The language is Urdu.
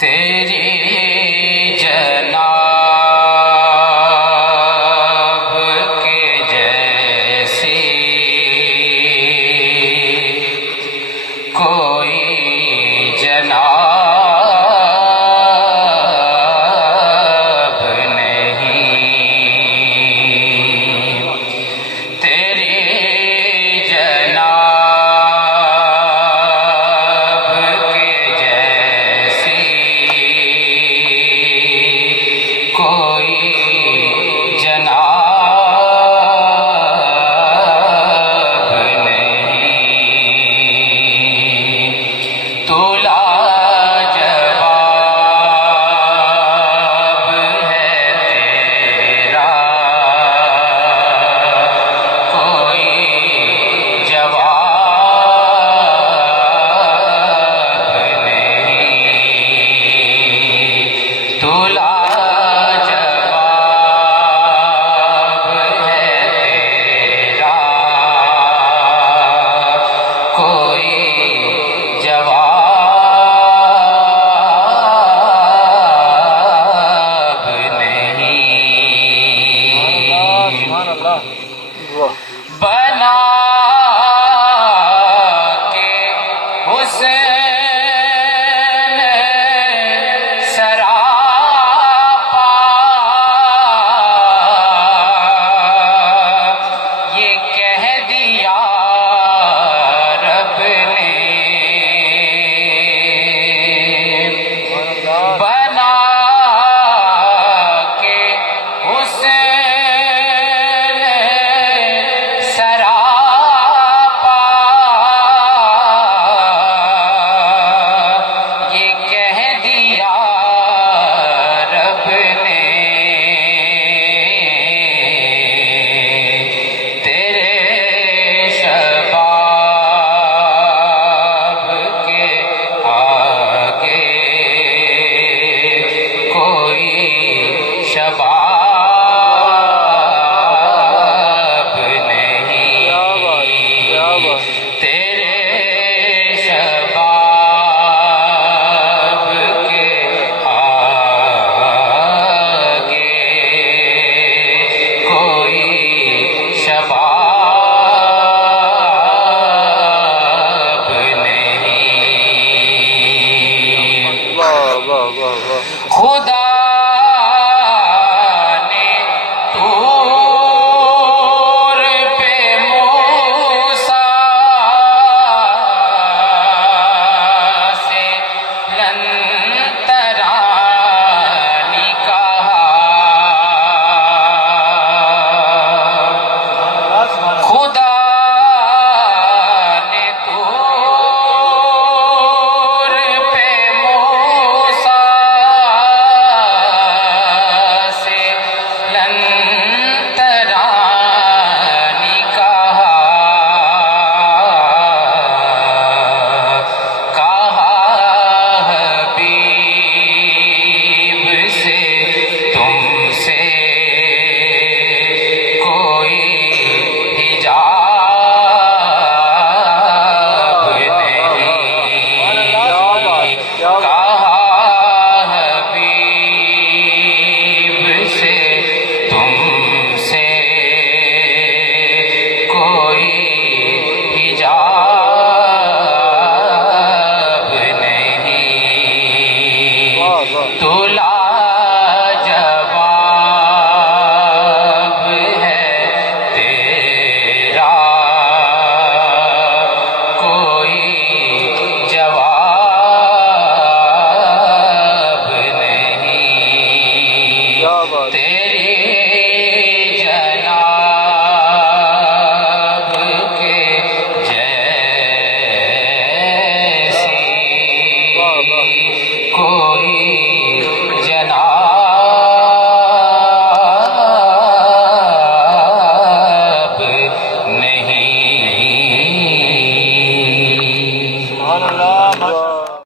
تیری جناب کے جیسی کوئی جناب نہیں، تیری جناب کے جیسی کوئی جناب نہیں، تو لاجواب ہے تیرا، کوئی جواب نہیں، تو لاجواب ہے تیرا، کوئی جواب نہیں، بنا کے حسین سراپا یہ کہہ دیا رب نے، بنا کے حسین سراپا یہ کہہ دیا رب نے، تیرے شباب کے آگے کوئی شباب نہیں، تیرے شباب کے آگے کوئی شباب نہیں، خدا نے طور پہ موسیٰ سے لن ترانی کہا، خدا نے طور پہ موسیٰ سے لن ترانی کہا، حبیب سے تم سے کوئی حجاب نہیں، کہا حبیب سے تم سے کوئی حجاب نہیں، تو